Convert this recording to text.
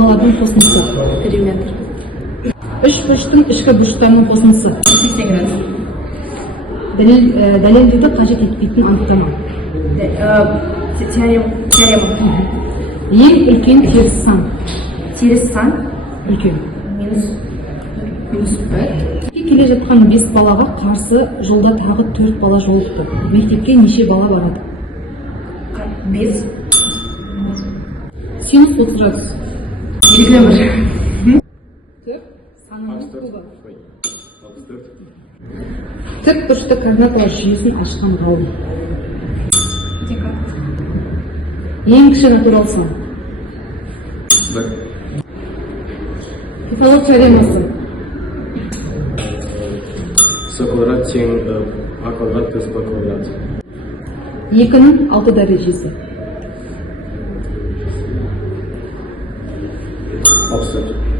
баладың қосындысы. Периметр. Үш бұрыштың ішкі бұрыштарының қосындысы. 80 градус. Дәлелдеуді қажет етпейтін анықтама. Теорема. Ең үлкен теріс сан. Теріс сан. Үлкен. Минус 1. Келе жатқан 5 балаға қарсы жолда тағы 4 бала жолықты. Мектепке неше бала барады? 5. Синус 30 градус. Белгілі бір. Санының кубы. Тік бұрышты координаталар жүйесін ашқан ғалым. Ең кіші натурал сан. Пифагор теоремасы. С квадрат тең а квадрат плюс б квадрат. 2-ның 6 дәрежесі. 64.